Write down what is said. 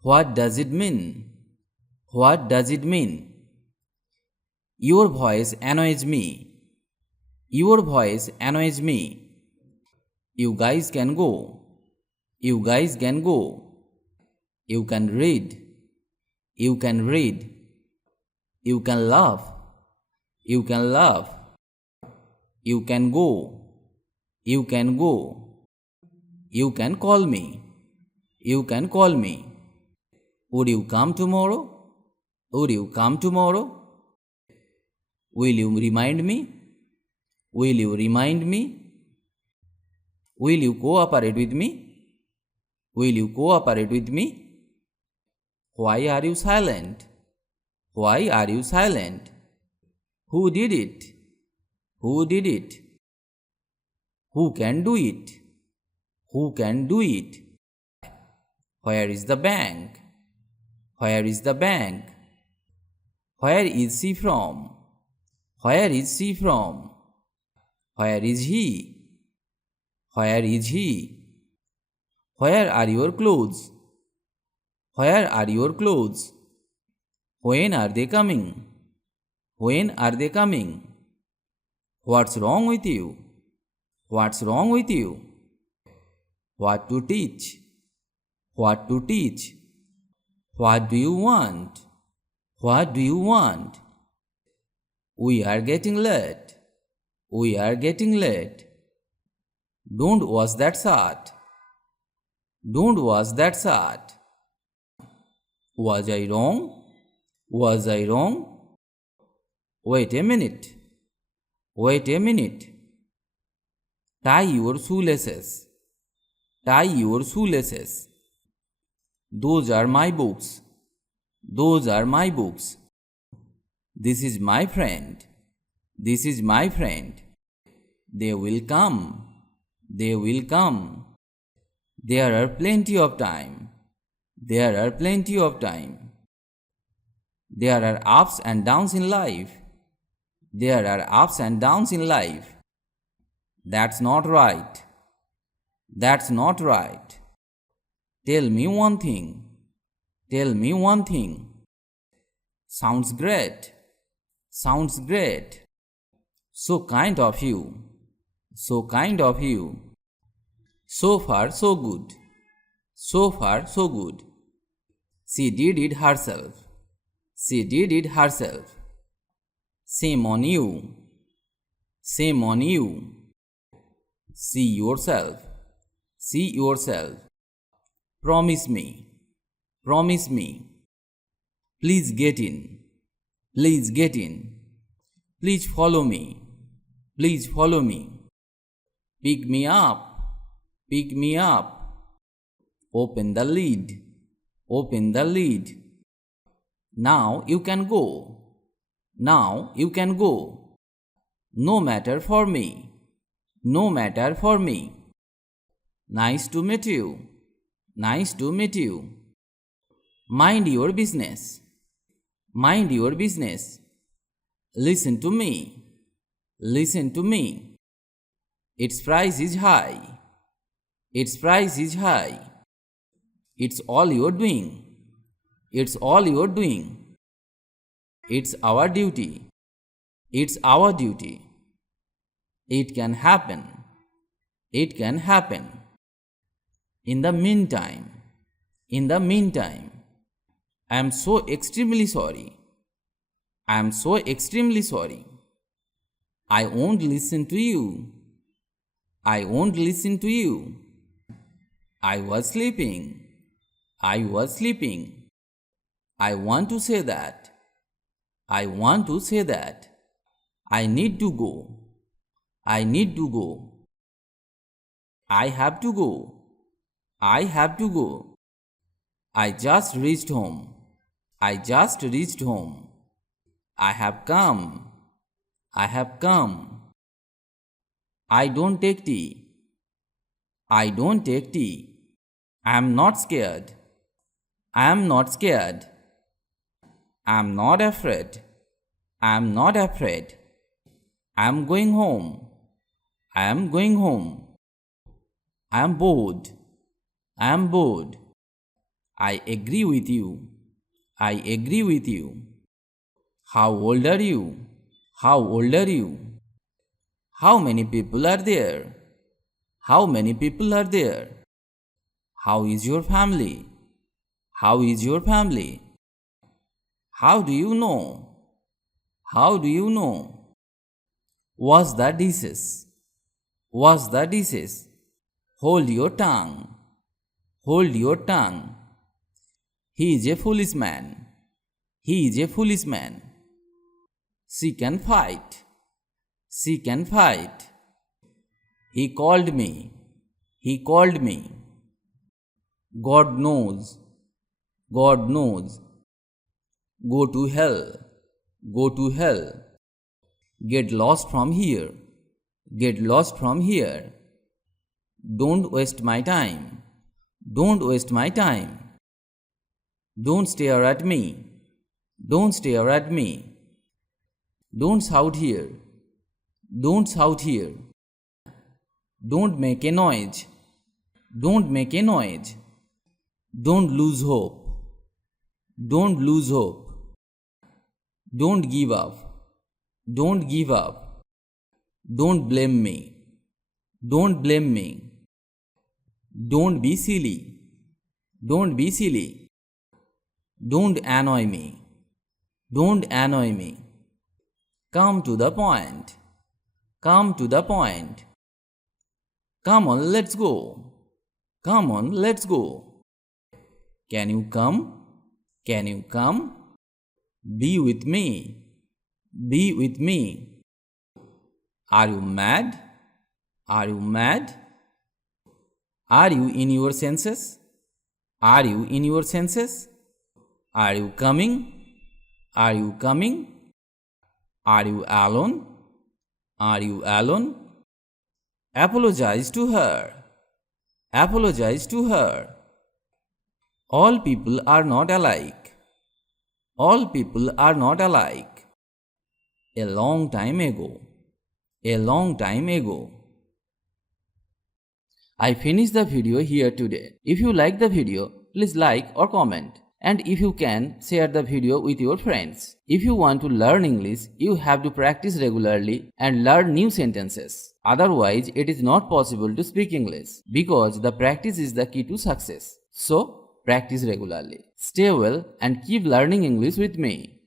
What does it mean? What does it mean? Your voice annoys me. Your voice annoys me. You guys can go. You guys can go. You can read. You can read. You can laugh. You can laugh. You can go. You can go. You can call me. You can call me. Would you come tomorrow? Would you come tomorrow? Will you remind me? Will you remind me? Will you cooperate with me? Will you cooperate with me? Why are you silent? Why are you silent? Who did it? Who did it? Who can do it? Who can do it? Where is the bank? Where is the bank? Where is she from? Where is she from? Where is he? Where is he? Where are your clothes? Where are your clothes? When are they coming? When are they coming? What's wrong with you? What's wrong with you? What to teach? What to teach? What do you want? What do you want? We are getting late. We are getting late. Don't wash that shirt. Don't wash that shirt. Was I wrong? Was I wrong? Wait a minute. Wait a minute. Tie your shoelaces. Tie your shoelaces. Those are my books. Those are my books. This is my friend. This is my friend. They will come. They will come. There are plenty of time. There are plenty of time. There are ups and downs in life. There are ups and downs in life. That's not right. That's not right. Tell me one thing. Tell me one thing. Sounds great. Sounds great. So kind of you. So kind of you. So far, so good. So far, so good. She did it herself. She did it herself. Shame on you. Shame on you. See yourself. See yourself. Promise me. Promise me. Please get in. Please get in. Please follow me. Please follow me. Pick me up. Pick me up. Open the lid. Open the lid. Now you can go. Now you can go. No matter for me. No matter for me. Nice to meet you. Nice to meet you. Mind your business. Mind your business. Listen to me. Listen to me. Its price is high. Its price is high. It's all you're doing. It's all you're doing. It's our duty. It's our duty. It can happen. It can happen. In the meantime, I am so extremely sorry. I am so extremely sorry. I won't listen to you. I won't listen to you. I was sleeping. I was sleeping. I want to say that. I want to say that. I need to go. I need to go. I have to go. I have to go. I just reached home. I just reached home. I have come. I have come. I don't take tea. I don't take tea. I am not scared. I am not scared. I am not afraid. I am not afraid. I am going home. I am going home. I am bored. I am bored. I agree with you. I agree with you. How old are you? How old are you? How many people are there? How many people are there? How is your family? How is your family? How do you know? How do you know? Wash the dishes. Wash the dishes. Hold your tongue. Hold your tongue. He is a foolish man. He is a foolish man. She can fight. She can fight. He called me. He called me. God knows. God knows. Go to hell. Go to hell. Get lost from here. Get lost from here. Don't waste my time. Don't waste my time. Don't stare at me. Don't stare at me. Don't shout here. Don't shout here. Don't make a noise. Don't make a noise. Don't lose hope. Don't lose hope. Don't give up. Don't give up. Don't blame me. Don't blame me. Don't be silly. Don't be silly. Don't annoy me. Don't annoy me. Come to the point. Come to the point. Come on, let's go. Come on, let's go. Can you come? Can you come? Be with me. Be with me. Are you mad? Are you mad? Are you in your senses? Are you in your senses? Are you coming? Are you coming? Are you alone? Are you alone? Apologize to her. Apologize to her. All people are not alike. All people are not alike. A long time ago. A long time ago. I finished the video here today. If you like the video, please like or comment. And if you can, share the video with your friends. If you want to learn English, you have to practice regularly and learn new sentences. Otherwise, it is not possible to speak English because the practice is the key to success. So, practice regularly. Stay well and keep learning English with me.